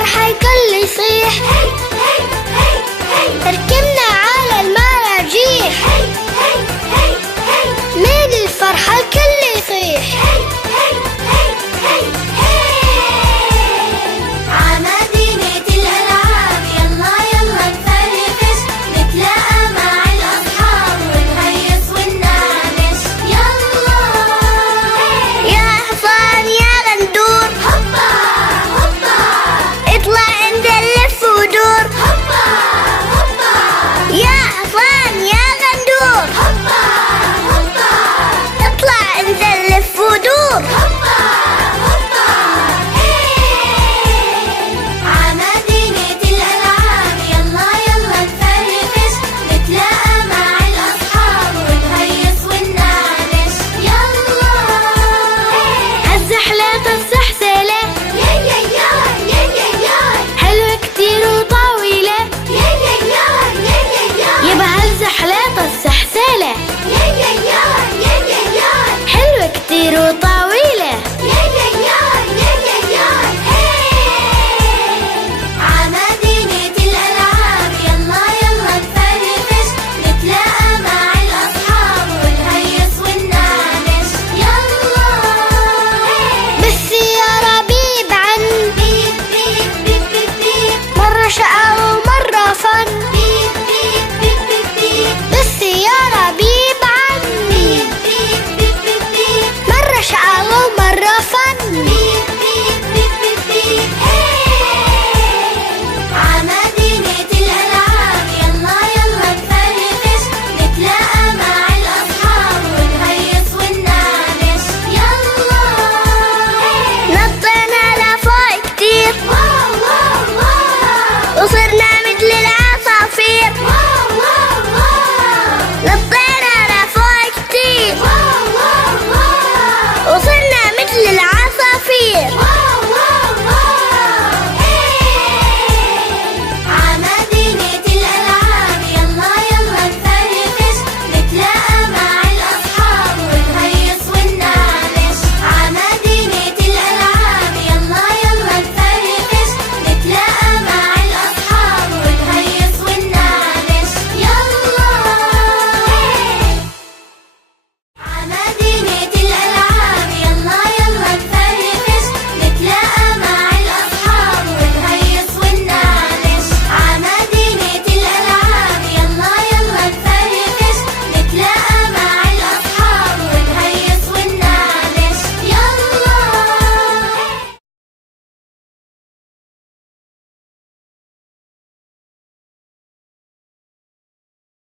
الفرحة الكل يصيح، ركبنا على المراجيح، من الفرحة الكل يصيح. عمدينة الألعاب يلا يلا نفرفش، نتلاقى مع الأصحاب ونهيص وننعنش. يلا يا حصان يا غندور، هوبا هوبا اطلع انت نلف ودور. هوبا هوبا يا حصان يا غندور، هوبا هوبا اطلع انت نلف ودور. هوبا هوبا. عمدينة الألعاب يلا يلا نفرفش، نتلاقى مع الأصحاب ونهيص وننعنش. يلا هالزحلقة السحسلة يا يا يا يا يا يا حلوة كتير وطويلة، يا يا يا يا يا يا يبقى هالزحلقة السحسلة يا يا يا يا يا يا حلوة كتير وطويلة.